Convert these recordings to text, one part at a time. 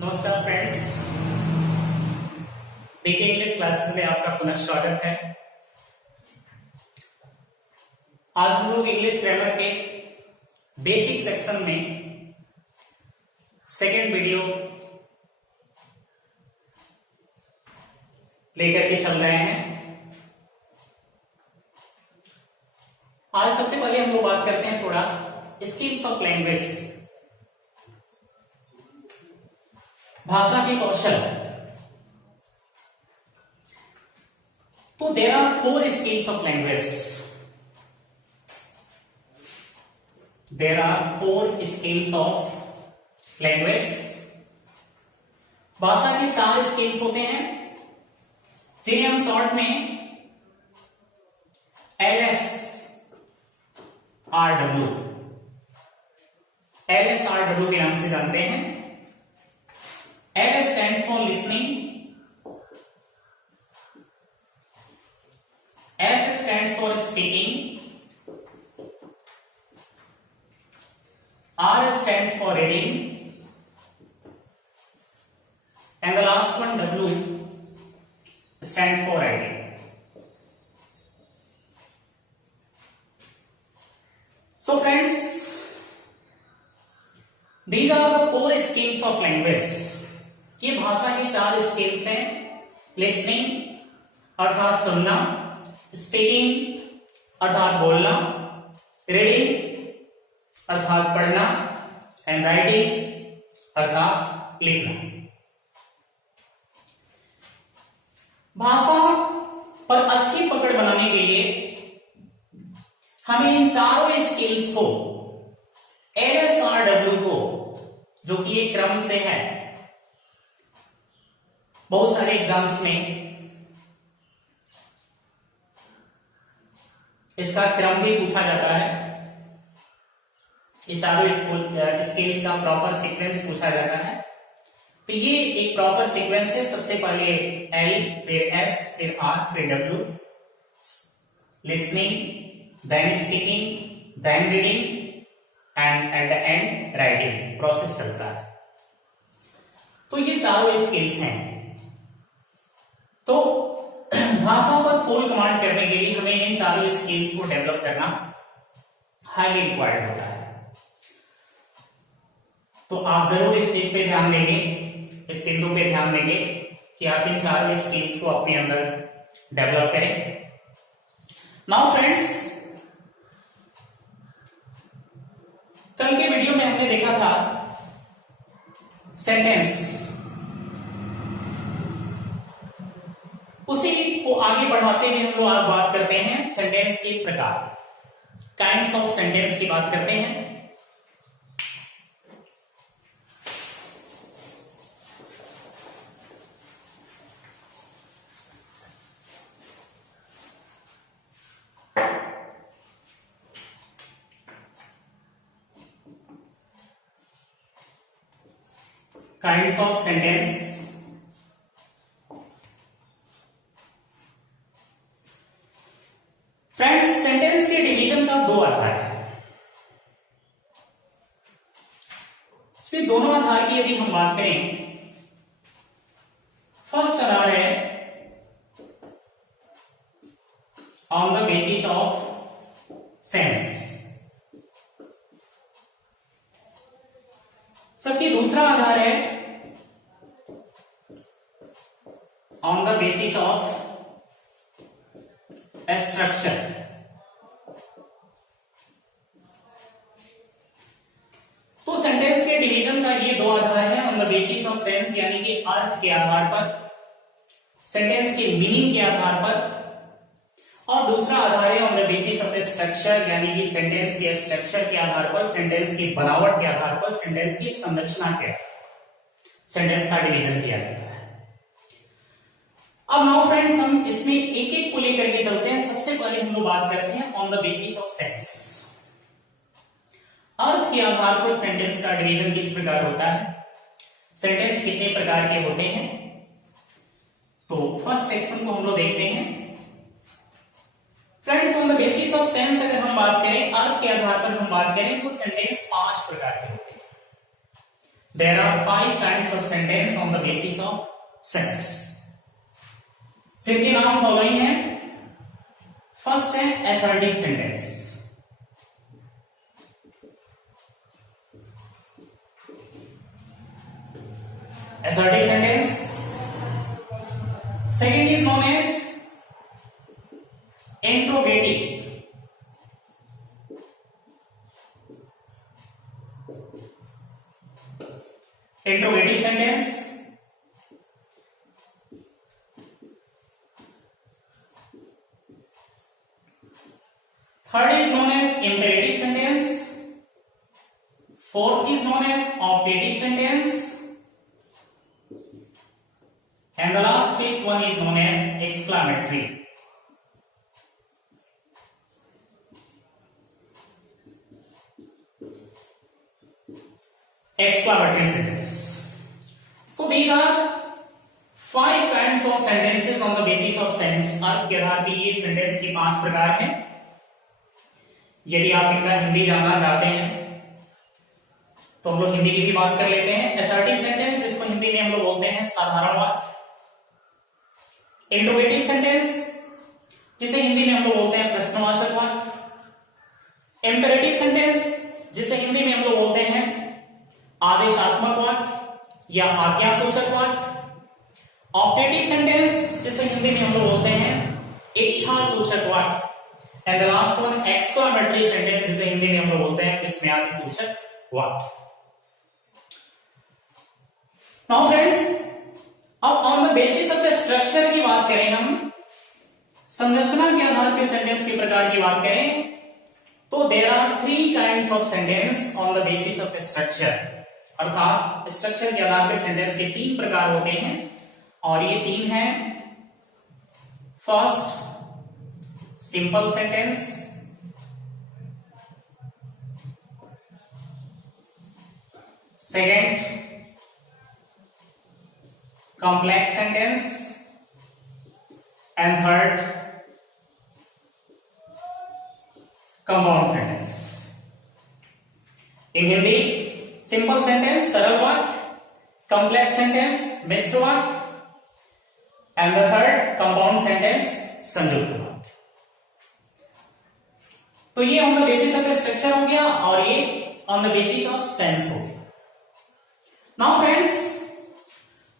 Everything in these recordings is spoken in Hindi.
नमस्कार फ्रेंड्स, बीके इंग्लिश क्लासेस में आपका पुनः स्वागत है। आज हम लोग इंग्लिश ग्रामर के बेसिक सेक्शन में सेकेंड वीडियो लेकर के चल रहे हैं। आज सबसे पहले हम लोग बात करते हैं थोड़ा स्किल्स ऑफ लैंग्वेज, भाषा के कौशल। तो there are 4 skills of language. There are 4 skills of language. भाषा के 4 स्किल्स होते हैं जिन्हें हम शॉर्ट में LSRW के नाम से जानते हैं। L stands for listening, S stands for speaking, R stands for reading, and the last one W stands for writing. So friends, these are the 4 skills of language. ये भाषा के 4 स्किल्स हैं। लिसनिंग अर्थात सुनना, स्पीकिंग अर्थात बोलना, रीडिंग अर्थात पढ़ना, एंड राइटिंग अर्थात लिखना। भाषा पर अच्छी पकड़ बनाने के लिए हमें इन चारों स्किल्स को, LSRW को, जो कि एक क्रम से है, बहुत सारे एग्जाम्स में इसका क्रम भी पूछा जाता है। ये चारों स्किल्स का प्रॉपर सीक्वेंस पूछा जाता है। तो ये एक प्रॉपर सीक्वेंस है। सबसे पहले L, फिर S, फिर R, फिर W। Listening, then speaking, then reading, and at the end writing process चलता है। तो ये चारों स्किल्स हैं। तो भाषा पर फुल कमांड करने के लिए हमें इन चारों स्किल्स को डेवलप करना हाईली रिक्वायर्ड होता है। तो आप जरूर इस चीज पे ध्यान देंगे, इस बिंदु पे ध्यान देंगे कि आप इन चारों स्किल्स को अपने अंदर डेवलप करें। नाउ फ्रेंड्स, कल के वीडियो में हमने देखा था सेंटेंस। उसी को आगे बढ़ाते हुए हम लोग आज बात करते हैं सेंटेंस के प्रकार, काइंड्स ऑफ सेंटेंस की बात करते हैं। Kinds of sentence. Friends, sentence के डिवीजन का 2 आधार है। इसमें दोनों आधार की यदि हम बात करें, फर्स्ट आधार है on the basis of sense. सबकी दूसरा आधार है on the basis of structure. तो सेंटेंस के डिवीजन का ये 2 आधार है, on the basis of sense यानी कि अर्थ के आधार पर, सेंटेंस के मीनिंग के आधार पर, और दूसरा आधार है on the basis of structure यानी कि सेंटेंस के स्ट्रक्चर के आधार पर, सेंटेंस की बनावट के आधार पर, सेंटेंस की संरचना के आधार पर सेंटेंस का डिवीजन किया जाता है। अब नाउ फ्रेंड्स, हम इसमें एक एक को लेकर के चलते हैं। सबसे पहले हम लोग बात करते हैं on the basis of sense. अर्थ के आधार पर सेंटेंस का डिवीजन किस प्रकार होता है, सेंटेंस कितने प्रकार के होते हैं। तो फर्स्ट सेक्शन को हम लोग देखते हैं। Friends, on the basis of sense अगर हम बात करें, अर्थ के आधार पर हम बात करें, तो सेंटेंस 5 प्रकार के होते हैं। There are 5 kinds of sentence on the basis of sense. जिनके नाम फॉलोइंग है। फर्स्ट है assertive sentence. assertive sentence. Second is known as interrogative. Interrogative sentence. Third is known as imperative sentence. Fourth is known as optative sentence. And the last fifth one is known as exclamatory. Exclamatory sentence. So these are 5 kinds of sentences on the basis of sense. अर्थ के आधार पर ये सेंटेंस के 5 प्रकार हैं। यदि आप इनका हिंदी जानना चाहते हैं तो हम लोग हिंदी की भी बात कर लेते हैं। असर्टिव सेंटेंस, इसको हिंदी में हम लोग बोलते हैं साधारण वाक्य। इंट्रोगेटिव सेंटेंस, जिसे हिंदी में हम लोग बोलते हैं प्रश्नवाचक वाक्य। इंपेरेटिव सेंटेंस, जिसे हिंदी में हम लोग बोलते हैं आदेशात्मक वाक्य या आज्ञासूचक वाक्य। ऑप्टेटिव सेंटेंस, जिसे हिंदी में हम लोग बोलते हैं इच्छा सूचक वाक्य। And the last one exclamatory sentence, जिसे हिंदी में हम लोग बोलते हैं विस्मयादि सूचक वाक्य। नाउ फ्रेंड्स, अब on the basis of structure की बात करें, हम संरचना के आधार पर सेंटेंस के प्रकार की बात करें तो there are 3 kinds of sentence on the basis of structure. अर्थात स्ट्रक्चर के आधार पर सेंटेंस के 3 प्रकार होते हैं और ये 3 हैं। First simple sentence, second complex sentence, and third compound sentence. In Hindi, simple sentence सरल वाक्य, complex sentence मिश्र वाक्य, and the third compound sentence संयुक्त वाक्य। तो ये on the basis of structure हो गया और ये on the basis of sense हो गया। नाउ फ्रेंड्स,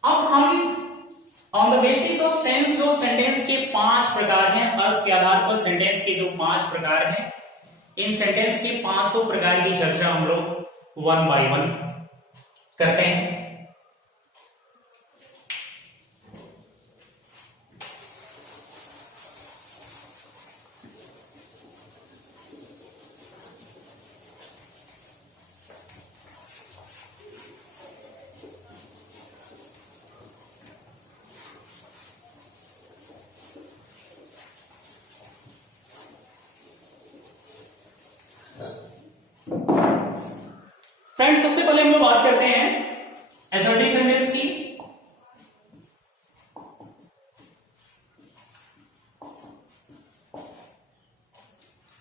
अब हम on the basis of sense जो सेंटेंस के 5 प्रकार हैं, अर्थ के आधार पर सेंटेंस के जो 5 प्रकार हैं, इन सेंटेंस के 500 प्रकार की चर्चा हम लोग 1 बाय 1 करते हैं। फ्रेंड्स, सबसे पहले हम लोग बात करते हैं असर्टिव सेंटेंस की।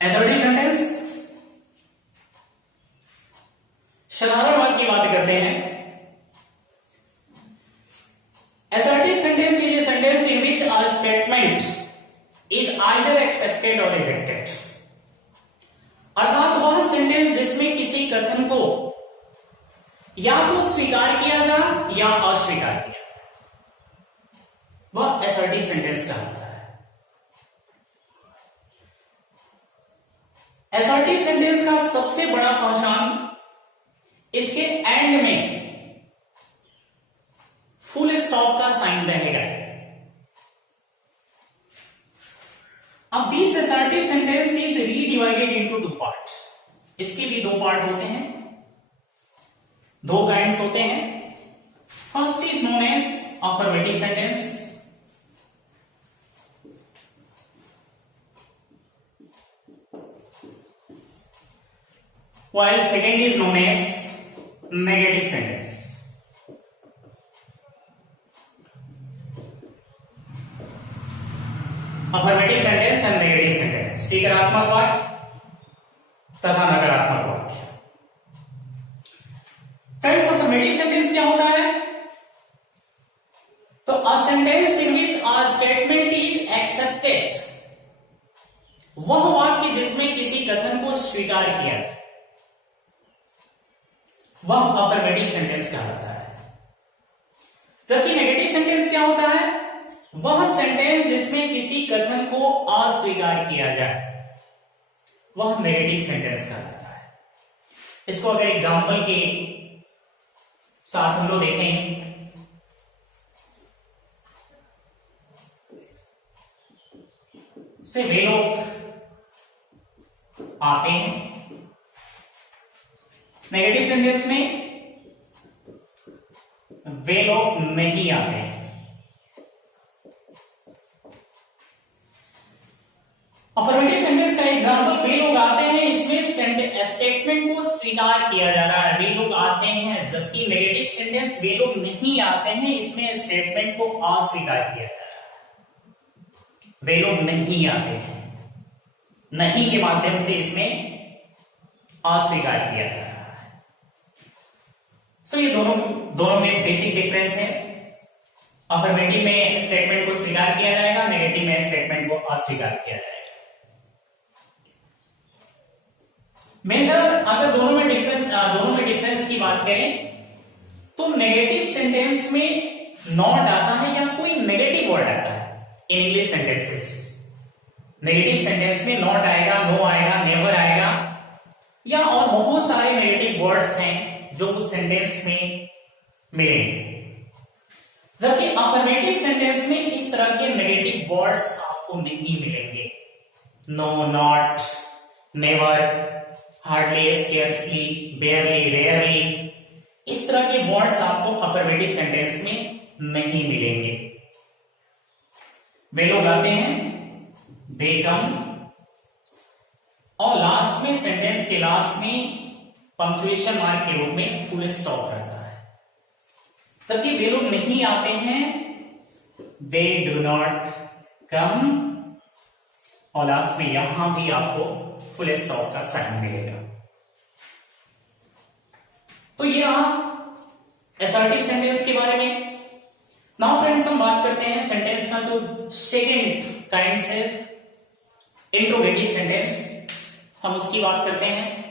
असर्टिव सेंटेंस साधारण वाक्य की बात करते हैं। Assertive sentence is a sentence in which a statement is either accepted और रिजेक्टेड। अर्थात वह सेंटेंस जिसमें किसी कथन को या तो स्वीकार किया जाए या अस्वीकार किया, वह असर्टिव सेंटेंस कहलाता है। असर्टिव सेंटेंस का सबसे बड़ा पहचान इसके एंड में फुल स्टॉप का साइन रहेगा। अब this assertive sentence is redivided into 2 parts. इसके भी 2 पार्ट होते हैं, 2 काइंड्स होते हैं। First is known as affirmative sentence, while second is known as negative sentence. Affirmative sentence and negative sentence, सकारात्मक वाक्य तथा नकारात्मक वाक्य। फ्रेंड्स अफर्मेटिव सेंटेंस क्या होता है? तो a sentence in which a statement is accepted, वह वाक्य जिसमें किसी कथन को स्वीकार किया, वह अफर्मेटिव सेंटेंस कहलाता है। जबकि नेगेटिव सेंटेंस क्या होता है? वह सेंटेंस जिसमें किसी कथन को अस्वीकार किया जाए, वह नेगेटिव सेंटेंस कहलाता है। इसको अगर एग्जांपल के साथ हम लोग देखें, से वे लोग आते हैं, नेगेटिव सेंटेंस में वे लोग नहीं आते हैं। अफर्मेटिव सेंटेंस का एग्जांपल वे लोग आते हैं, इसमें स्टेटमेंट को स्वीकार किया जा रहा है, वे लोग आते हैं। जबकि नेगेटिव सेंटेंस वे लोग नहीं आते हैं, इसमें स्टेटमेंट को अस्वीकार किया जा रहा है, वे लोग नहीं आते हैं, नहीं के माध्यम से इसमें अस्वीकार किया जा रहा है। सो ये दोनों में बेसिक डिफरेंस है। अफर्मेटिव में स्टेटमेंट को स्वीकार किया जाएगा, नेगेटिव में स्टेटमेंट को अस्वीकार किया जाएगा। मेजर अगर दोनों में डिफरेंस की बात करें तो नेगेटिव सेंटेंस में नॉट आता है या कोई नेगेटिव वर्ड आता है। In English sentences negative sentence में नॉट आएगा, नो आएगा, नेवर आएगा, या और बहुत सारे नेगेटिव वर्ड्स हैं जो उस सेंटेंस में मिलेंगे। जबकि अफर्मेटिव सेंटेंस में इस तरह के नेगेटिव वर्ड्स आपको नहीं मिलेंगे। No, not, never, hardly, scarcely, barely, rarely, इस तरह के वर्ड्स आपको अफर्मेटिव सेंटेंस में नहीं मिलेंगे। वे लोग आते हैं, दे कम, और लास्ट में सेंटेंस के लास्ट में पंक्चुएशन मार्क के रूप में फुल स्टॉप रहता है। जबकि वे लोग नहीं आते हैं, दे डू नॉट कम, और लास्ट में यहां भी आपको फुल स्टॉप का साइन मिलेगा। तो ये रहा असर्टिव सेंटेंस के बारे में। नाउ फ्रेंड्स हम बात करते हैं सेंटेंस का जो सेकेंड काइंड से इंट्रोगेटिव सेंटेंस, हम उसकी बात करते हैं।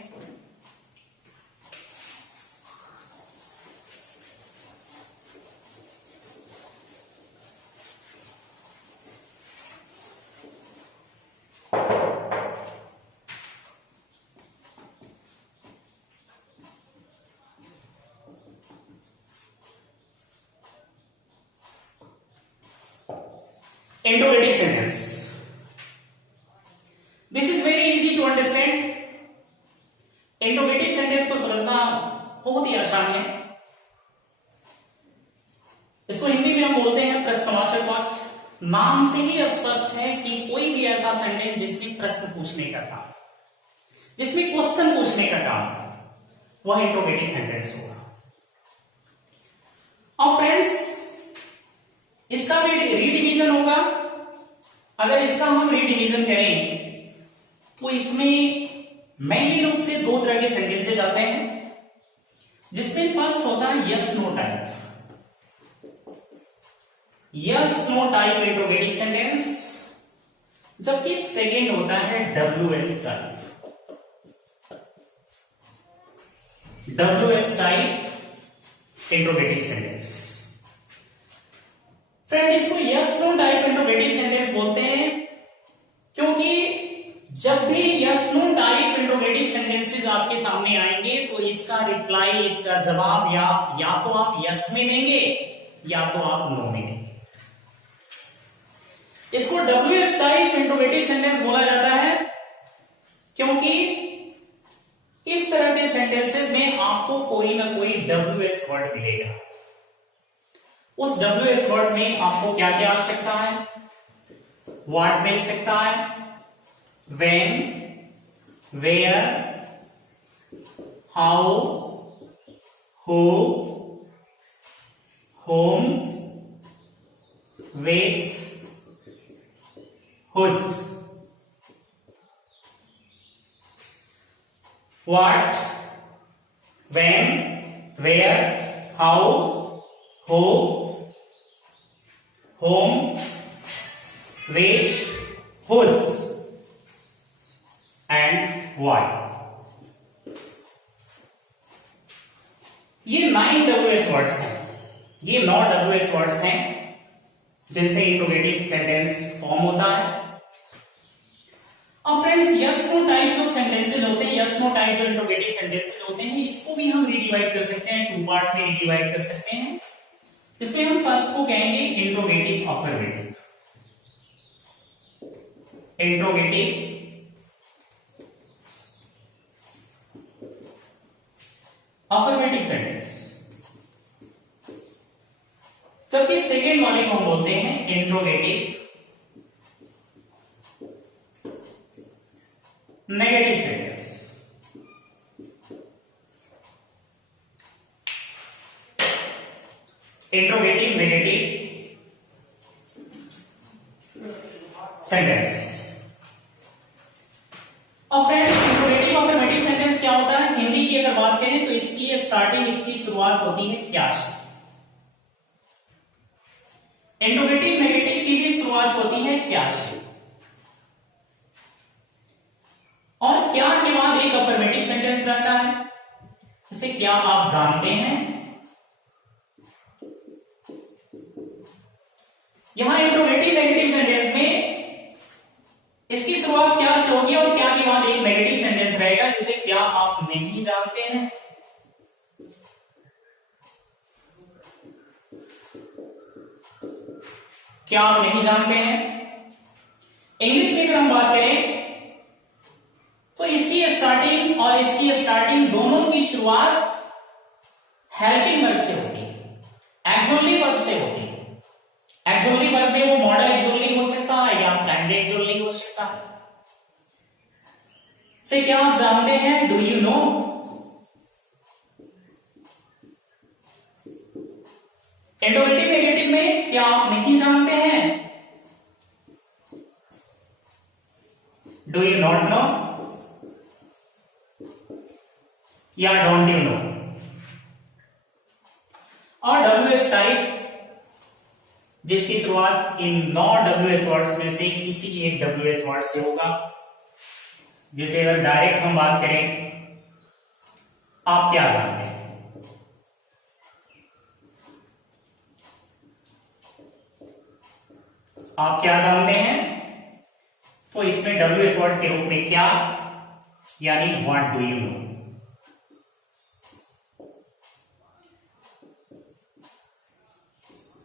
Interrogative sentence, this is very easy to understand. Interrogative sentence को समझना बहुत ही आसान है। इसको हिंदी में हम बोलते हैं प्रश्नवाचक वाक्य। नाम से ही स्पष्ट है कि कोई भी ऐसा सेंटेंस जिसमें प्रश्न पूछने का काम, जिसमें क्वेश्चन पूछने का काम, वह इंट्रोगेटिव सेंटेंस होगा। और फ्रेंड्स इसका भी रीडिवीजन होगा। अगर इसका हम रीडिवीजन करें तो इसमें मेनली रूप से दो तरह के सेंटेंसेस आते हैं, जिसमें फर्स्ट होता है yes no type. Yes no type interrogative sentence, जबकि सेकेंड होता है WS type. WS type interrogative sentence. Friend इसको yes no type interrogative sentence बोलते हैं क्योंकि जब भी yes no type interrogative sentences आपके सामने आएंगे तो इसका रिप्लाई, इसका जवाब या तो आप यस में देंगे या तो आप नो में देंगे। इसको WS टाइप इंट्रोगेटिव सेंटेंस बोला जाता है क्योंकि इस तरह के सेंटेंसेस में आपको कोई ना कोई WS वर्ड मिलेगा। उस WH वर्ड में आपको क्या क्या आ सकता है? व्हाट मिल सकता है, when, where, how, who, whom, which, whose, what, when, where, how, who, whom, which, whose and why। ये 9 WS वर्ड्स हैं, ये 9 WS वर्ड्स हैं जिनसे इंट्रोगेटिव सेंटेंस फॉर्म होता है। अब फ्रेंड्स यस नो टाइप जो सेंटेंसेस होते हैं, यस नो टाइप जो इंट्रोगेटिव सेंटेंसेस होते हैं, इसको भी हम रिडिवाइड कर सकते हैं, 2 पार्ट में रिडिवाइड कर सकते हैं, जिसमें हम फर्स्ट को कहेंगे interrogative affirmative. Interrogative affirmative sentence, जबकि सेकेंड वाले को हम बोलते हैं interrogative negative sentence. Interrogative negative sentence. और फ्रेंड्स इंट्रोगेटिव अफर्मेटिव सेंटेंस क्या होता है? हिंदी की अगर बात करें तो इसकी स्टार्टिंग, इसकी शुरुआत होती है क्या से। इंट्रोगेटिव नेगेटिव की भी शुरुआत होती है क्या से, और क्या के बाद एक अफर्मेटिव सेंटेंस रहता है। जैसे क्या आप जानते हैं, यहां इंट्रोगेटिव नेगेटिव सेंटेंस में इसकी शुरुआत क्या से होगी और क्या के बाद एक नेगेटिव सेंटेंस रहेगा, जैसे क्या आप नहीं जानते हैं। क्या आप नहीं जानते हैं। इंग्लिश में अगर हम बात करें तो इसकी स्टार्टिंग और इसकी स्टार्टिंग दोनों की शुरुआत हेल्पिंग वर्ब से होती है, एक्जुअली वर्ब से होती है। एक्जुअली वर्ब में वो मॉडल एक्जुअली हो सकता है या प्राइमरी एक्जुअली हो सकता है। से क्या आप जानते हैं, do you know. Interrogative negative में क्या आप नहीं जानते हैं, डू यू नॉट नो या डोंट यू नो। और WS टाइप जिसकी शुरुआत इन 9 WS वर्ड्स में से किसी एक WS वर्ड से होगा। जैसे अगर डायरेक्ट हम बात करें, आप क्या जानते हैं, आप क्या जानते हैं, तो इसमें WS वर्ड के रूप में क्या यानी what do you know.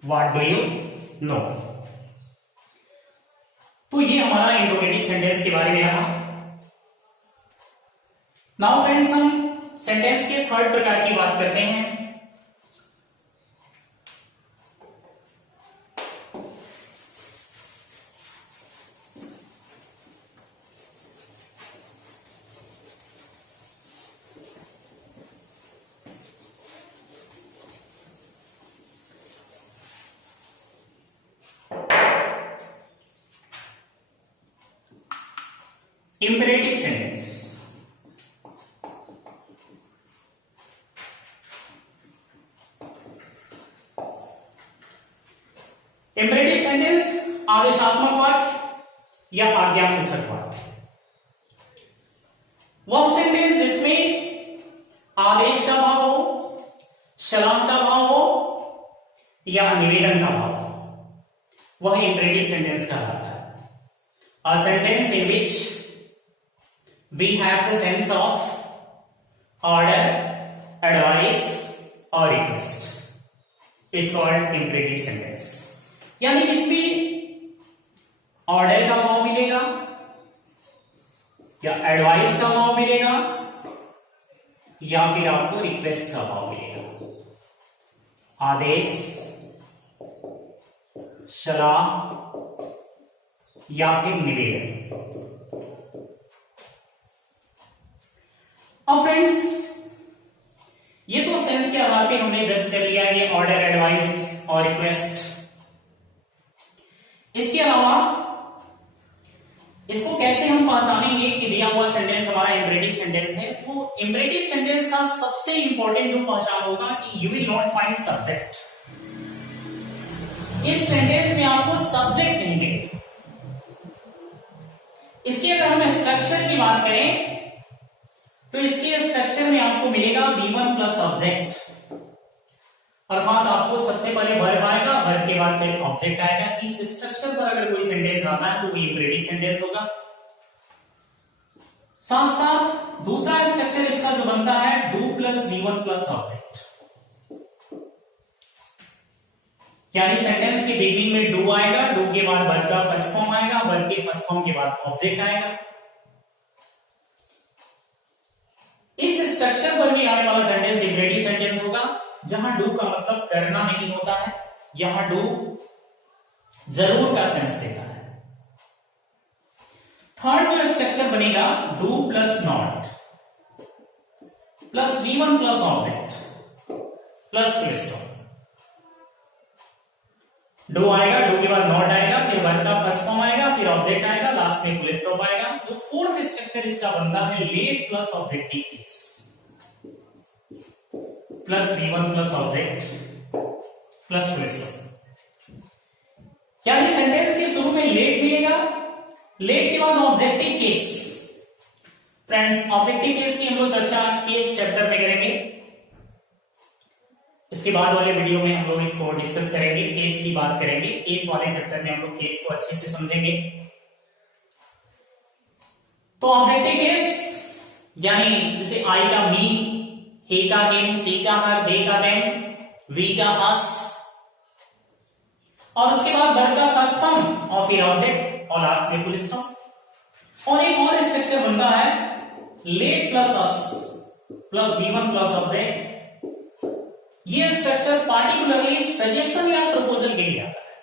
What do you know. तो ये हमारा इंट्रोगेटिव सेंटेंस के बारे में रहा। नाउ फ्रेंड्स हम सेंटेंस के थर्ड प्रकार की बात करते हैं, इंपेरेटिव सेंटेंस। इंपेरेटिव सेंटेंस आदेशात्मक वाक्य या आज्ञासूचक वाक्य, वह सेंटेंस जिसमें आदेश का भाव हो, सलाह का भाव हो या निवेदन का भाव हो, वह इंपेरेटिव सेंटेंस कहलाता है। A sentence in which we have the sense of order, advice or request is called imperative sentence। यानी इसमें ऑर्डर का भाव मिलेगा या एडवाइस का भाव मिलेगा या फिर आपको रिक्वेस्ट का भाव मिलेगा। आदेश, सलाह या फिर निवेदन। अब फ्रेंड्स ये तो सेंस के आधार पे हमने जज कर लिया, ये ऑर्डर, एडवाइस और रिक्वेस्ट। इसके अलावा इसको कैसे हम पहचानेंगे कि दिया हुआ सेंटेंस हमारा इंपरेटिव सेंटेंस है, तो इंपरेटिव सेंटेंस का सबसे इंपॉर्टेंट जो पहचान होगा कि you will not find subject. इस सेंटेंस में आपको सब्जेक्ट नहीं मिलेगा। इसके अगर हम स्ट्रक्चर की बात करें तो इसके स्ट्रक्चर में आपको मिलेगा V1 प्लस ऑब्जेक्ट, अर्थात आपको सबसे पहले वर्ब आएगा, वर्ब के बाद फिर ऑब्जेक्ट आएगा। इस स्ट्रक्चर पर अगर कोई सेंटेंस आता है तो वो इंपरेटिव सेंटेंस होगा। साथ साथ दूसरा स्ट्रक्चर इसका जो बनता है do plus V1 plus object, यानी सेंटेंस के बिगिनिंग में डू आएगा, डू के बाद वर्ब का फर्स्ट फॉर्म आएगा, वर्ब के फर्स्ट फॉर्म के बाद ऑब्जेक्ट आएगा। इस स्ट्रक्चर पर भी आने वाला सेंटेंस इंपरेटिव सेंटेंस होगा, जहां डू का मतलब करना नहीं होता है, यहां डू जरूर का सेंस देता है। थर्ड जो स्ट्रक्चर बनेगा do plus not plus V1 plus object plus full stop. Do आएगा, डू के बाद नॉट आएगा, फिर वर्ब का फर्स्ट फॉर्म आएगा, फिर ऑब्जेक्ट आएगा, लास्ट में फुल स्टॉप आएगा। जो फोर्थ स्ट्रक्चर इसका बनता है late plus objective case plus V1 plus object plus full stop, यानी सेंटेंस के शुरू में लेट मिलेगा, लेट के बाद objective case. Friends, objective case की हम लोग चर्चा केस चैप्टर में करेंगे। इसके बाद वाले वीडियो में हम लोग इसको डिस्कस करेंगे, केस की बात करेंगे। केस वाले चैप्टर में हम लोग केस को अच्छे से समझेंगे। तो ऑब्जेक्टिव केस यानी जैसे आई का मी, हे का हिम, सी का हर, दे का देम, वी का अस, और उसके बाद वर्ब का फर्स्ट फॉर्म और फिर ऑब्जेक्ट और लास्ट में फुल स्टॉप। और एक और स्ट्रक्चर बनता है लेट प्लस अस प्लस V1 प्लस ऑब्जेक्ट। ये स्ट्रक्चर पार्टिकुलरली सजेशन या प्रपोजल के लिए आता है,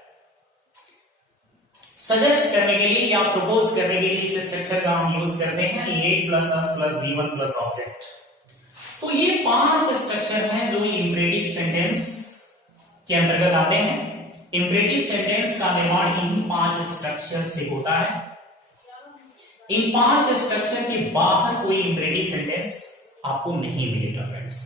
सजेस्ट करने के लिए या प्रपोज करने के लिए इस स्ट्रक्चर का हम यूज करते हैं, लेट प्लस अस प्लस V1 प्लस ऑब्जेक्ट। तो ये 5 स्ट्रक्चर हैं जो इंपरेटिव सेंटेंस के अंतर्गत आते हैं। इंपरेटिव सेंटेंस का निर्माण इन्हीं 5 स्ट्रक्चर से होता है। इन 5 स्ट्रक्चर के बाहर कोई इंपरेटिव सेंटेंस आपको नहीं मिलेगा फ्रेंड्स।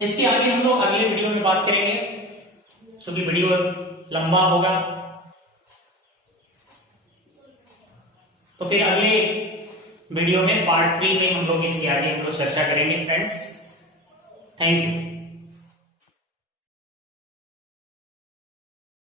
इसके आगे हम लोग अगले वीडियो में बात करेंगे, क्योंकि वीडियो लंबा होगा। तो फिर अगले वीडियो में पार्ट 3 में हम लोग इसके आगे हम लोग चर्चा करेंगे फ्रेंड्स। Thank you.